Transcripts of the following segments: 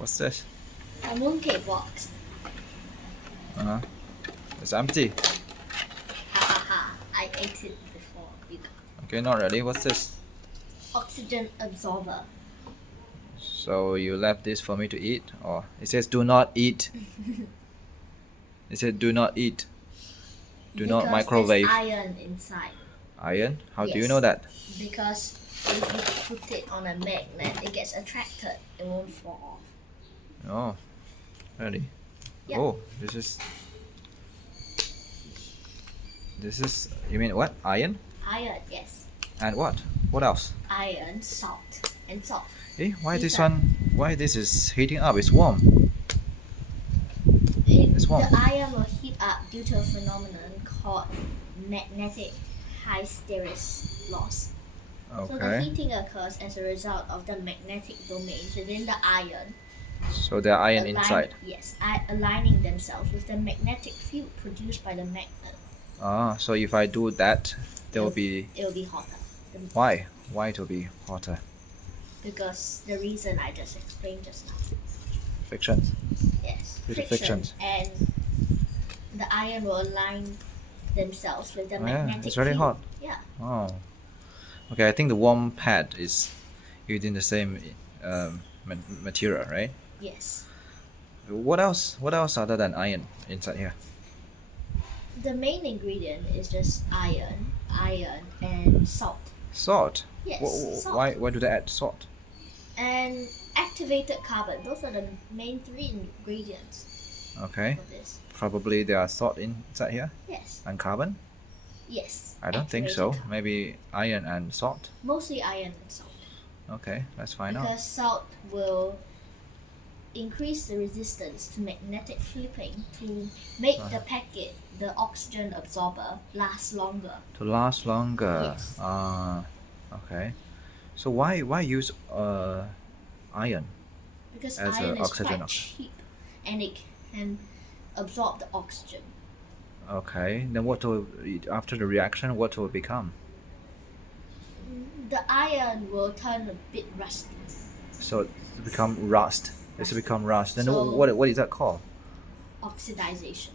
What's this? A mooncake box. Uh-huh. It's empty. Ha ha ha. I ate it before. Okay, not really. What's this? Oxygen absorber. So you left this for me to eat? Or it says do not eat. It said do not eat. Do because not microwave. There's iron inside. Iron? How do you Yes. know that? Because if you put it on a magnet, it gets attracted. It won't fall off. Oh, really? Yeah. Oh, this is, you mean what? Iron? Iron, yes. And what? What else? Iron, salt, and salt. Why this Ether. one, why this is heating up? It's warm. It's warm. The iron will heat up due to a phenomenon called magnetic hysteresis loss. So the Okay. heating occurs as a result of the magnetic domains within the iron So there are iron inside. Yes, aligning themselves with the magnetic field produced by the magnet. So if I do that, there will be, It will be hotter. why? Why it will be hotter? Because the reason I just explained just now. Friction. Yes. Due to Friction. frictions. And the iron will align themselves with the Yeah, magnetic it's very field. hot. Yeah. Oh. Okay, I think the warm pad is using the same material, right? Yes. What else? What else other than iron inside here? The main ingredient is just iron, and salt. Salt. Yes, salt. Why do they add salt? And activated carbon. Those are the main three ingredients Okay. for this. Probably there are salt inside here Yes. and carbon. Yes. I don't think activated so. carbon. Maybe iron and salt. Mostly iron and salt. Okay, let's find out. Because salt will increase the resistance to magnetic flipping to make the packet, the oxygen absorber, last longer. To last longer. Yes. Okay. So why use iron? Because As a iron is oxygen quite oxide. cheap and it can absorb the oxygen. Okay. Then what will, after the reaction, what will become? The iron will turn a bit rusty. So it become rust. It's become rust. Then So- what is that called? Oxidization.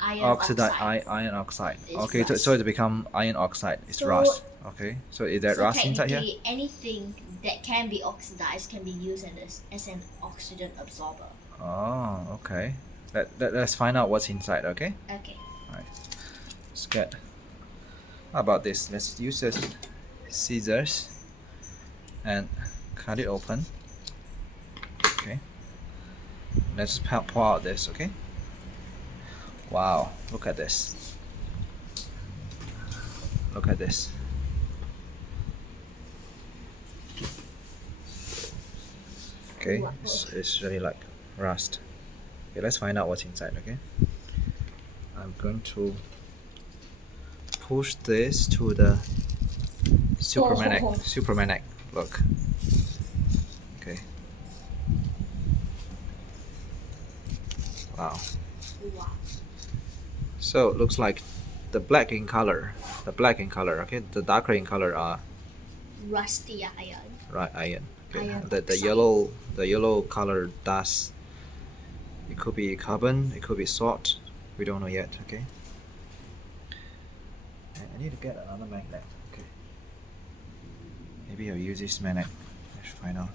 Iron oxide. Iron oxide. It's Okay, rust. so it become iron oxide. It's So- rust. Okay. So is that So rust inside here? technically, anything that can be oxidized can be used as an oxygen absorber. Oh, okay. Let's find out what's inside, okay? Okay. Alright. Let's get. How about this? Let's use this scissors and cut it open. Okay. Let's pour out this, okay? Wow, look at this. Look at this. Okay, Wow. it's really like rust. Okay, let's find out what's inside, okay? I'm going to push this to the Supermaniac. Oh. Supermaniac, look. Okay. Wow. Wow. So it looks like the black in color. The black in color, okay? The darker in color are Rusty iron. right iron. Okay. Iron The oxide. yellow color dust. It could be carbon, it could be salt. We don't know yet, okay? I need to get another magnet. Okay. Maybe I'll use this magnet. Let's find out.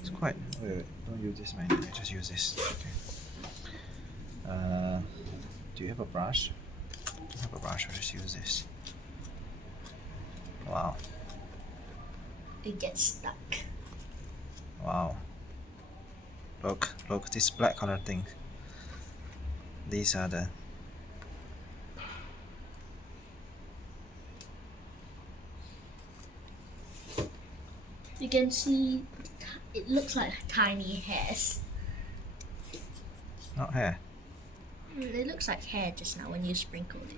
It's quite. Wait, don't use this magnet. Just use this. Okay. Do you have a brush? I have a brush. I'll just use this. Wow. It gets stuck. Wow. Look, this black color thing. These are the. You can see it looks like tiny hairs. Not hair. It looks like hair just now when you sprinkled it.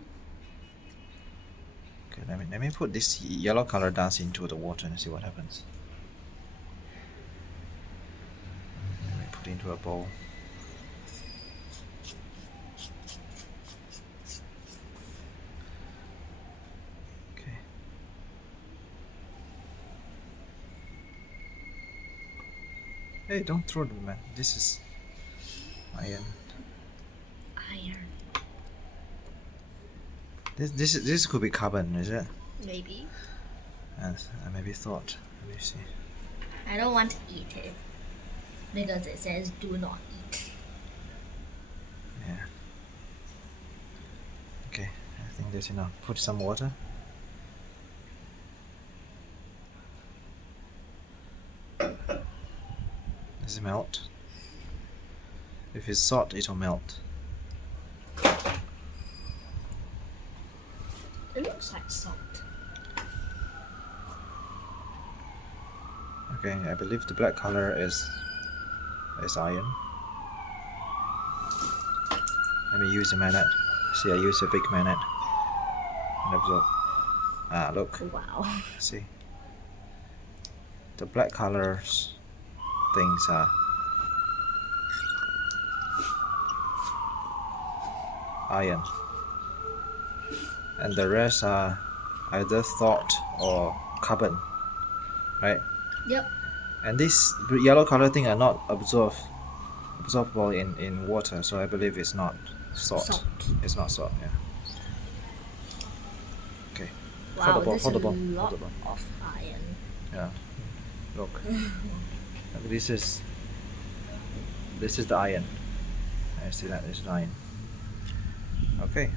Okay, let me put this yellow color dust into the water and see what happens. Let me put it into a bowl. Okay. Hey, don't throw them, man. This is iron. Iron. This could be carbon, is it? Maybe. As I maybe thought. Let me see. I don't want to eat it because it says do not eat. Yeah. Okay, I think that's enough. Put some water. Does it melt? If it's salt, it'll melt. It looks like salt. Okay, I believe the black color is iron. Let me use a magnet. See, I use a big magnet. And absorb. Ah, look. Wow. See. The black colors things are iron. And the rest are either salt or carbon. Right? Yep. And this yellow color thing are not absorbable in water, so I believe it's not salt. Salt. It's not salt, yeah. Okay. Wow, Foldable, there's foldable, a lot foldable. of iron. Yeah. Look. This is the iron. I see that is iron. Okay.